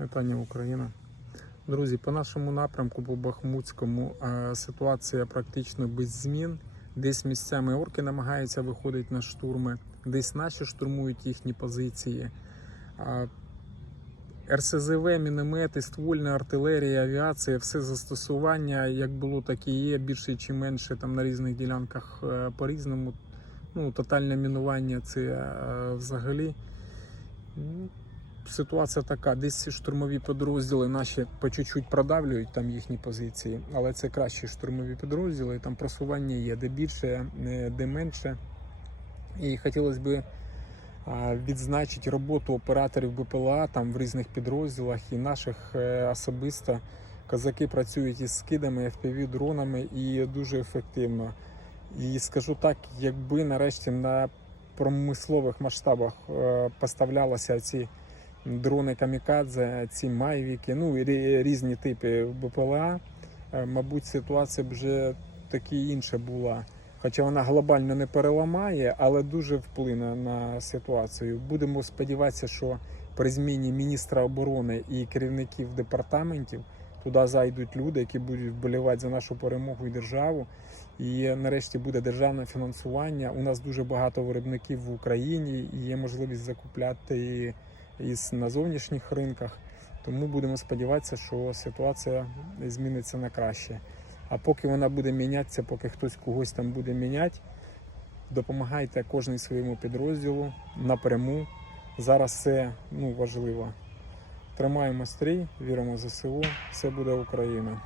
Вітання Україна. Друзі, по нашому напрямку, по Бахмутському, е, ситуація практично без змін. Десь місцями орки намагаються виходити на штурми, десь наші штурмують їхні позиції. РСЗВ, міномети, ствольна артилерія, авіація, все застосування, як було, так і є, більше чи менше там на різних ділянках е, по-різному. Ну, тотальне мінування це е, взагалі. Ситуація така, десь штурмові підрозділи наші по чуть-чуть продавлюють там їхні позиції, але це кращі штурмові підрозділи, там просування є, де більше, е, де менше. І хотілося б відзначити роботу операторів БПЛА там в різних підрозділах і наших е, особисто. Козаки працюють із скидами, FPV дронами і дуже ефективно. І скажу так, якби нарешті на промислових масштабах е, поставлялися ці дрони камікадзе, ці майвіки, ну різні типи БПЛА, е, мабуть, ситуація б вже таки інша була. Хоча вона глобально не переламає, але дуже вплине на ситуацію. Будемо сподіватися, що при зміні міністра оборони і керівників департаментів туди зайдуть люди, які будуть вболівати за нашу перемогу і державу. І нарешті буде державне фінансування. У нас дуже багато виробників в Україні і є можливість закупляти із на зовнішніх ринках. Тому будемо сподіватися, що ситуація зміниться на краще. А поки вона буде мінятися, поки хтось когось там буде міняти, допомагайте кожній своєму підрозділу напряму. Зараз це ну, важливо. Тримаємо стрій, віримо в ЗСУ, все буде Україна.